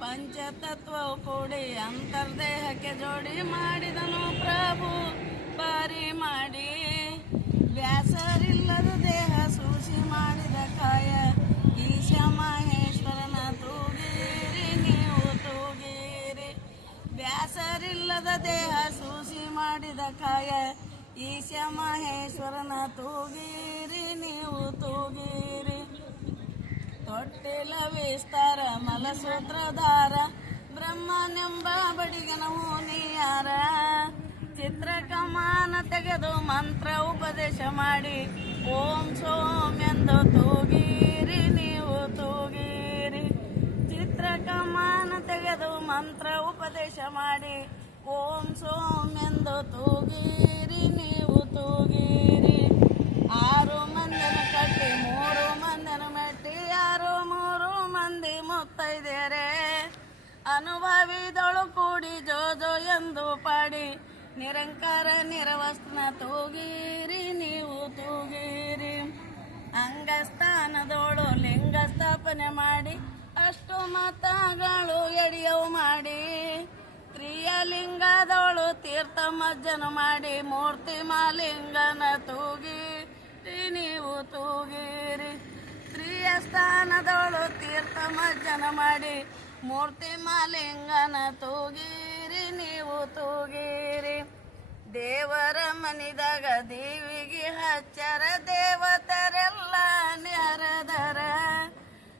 ಪಂಚತತ್ವವು ಕೂಡಿ ಅಂತರ್ದೇಹಕ್ಕೆ ಜೋಡಿ ಮಾಡಿದನು ಪ್ರಭು. ಬಾರಿ ಮಾಡಿ. ವ್ಯಾಸರಿಲ್ಲದ ದೇಹ ಸೂಸಿ ಮಾಡಿದ ಕಾಯ. ಈಶ ಮಹೇಶ್ವರನ ತೂಗೀರಿ, ನೀವು ತೂಗೀರಿ. ವ್ಯಾಸರಿಲ್ಲದ ದೇಹ ಸೂಸಿ ಮಾಡಿದ ಕಾಯ. ಈಶ ಮಹೇಶ್ವರನ ತೂಗೀರಿ, ನೀವು ತೂಗಿರಿ. ತೊಟ್ಟಿಲ ವಿಸ್ತಾರ ಮಲಸೂತ್ರಧಾರ, ಬ್ರಹ್ಮನೆಂಬ ಬಡಿಗನ ಹೂನಿಯಾರ ಚಿತ್ರಕಮಾನ ತೆಗೆದು ಮಂತ್ರ ಉಪದೇಶ ಮಾಡಿ, ಓಂ ಸೋಮ್ ಎಂದು ತೂಗೀರಿ, ನೀವು ಚಿತ್ರ ಕಮಾನ ತೆಗೆದು ಮಂತ್ರ ಉಪದೇಶ ಮಾಡಿ, ಓಂ ಸೋಮ್ ಎಂದು ತೂಗಿರಿ. ಅನುಭವಿದಳು ಕೂಡಿ ಜೋ ಜೋ ಎಂದು ಪಾಡಿ. ನಿರಂಕಾರ ನಿರವಸ್ತ್ರ ತೂಗೀರಿ, ನೀವು ತೂಗಿರಿ. ಅಂಗಸ್ಥಾನದೋಳು ಲಿಂಗ ಸ್ಥಾಪನೆ ಮಾಡಿ, ಅಷ್ಟು ಮತಗಳು ಎಡಿಯವು ಮಾಡಿ. ತ್ರಿಯಲಿಂಗದೋಳು ತೀರ್ಥ ಮಜ್ಜನ ಮಾಡಿ, ಮೂರ್ತಿ ಮಾಲಿಂಗನ ತೂಗಿ ನೀವು ತೂಗಿರಿ. ತ್ರಿಯ ಸ್ಥಾನದವಳು ತೀರ್ಥ ಮಜ್ಜನ ಮಾಡಿ ಮೂರ್ತಿ ಮಾಲಿಂಗನ ತೂಗೀರಿ, ನೀವು ತೂಗೀರಿ. ದೇವರ ಮನಿದಾಗ ದೇವಿಗೆ ಹಚ್ಚರ, ದೇವತರೆಲ್ಲ ನ್ಯಾರದರ.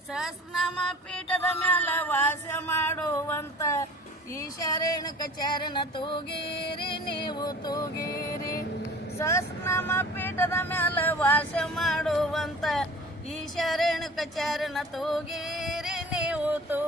ಸಸ್ನಮ ಪೀಠದ ಮೇಲೆ ವಾಸ ಮಾಡುವಂತ ಈ ಕಚೇರಿನ ತೂಗೀರಿ, ನೀವು ತೂಗೀರಿ. ಸಸ್ನಮ ಪೀಠದ ಮೇಲೆ ವಾಸ ಮಾಡುವಂತ ಈ ಕಚೇರಿನ ತೂಗೀರಿ, ನೀವು ತೂ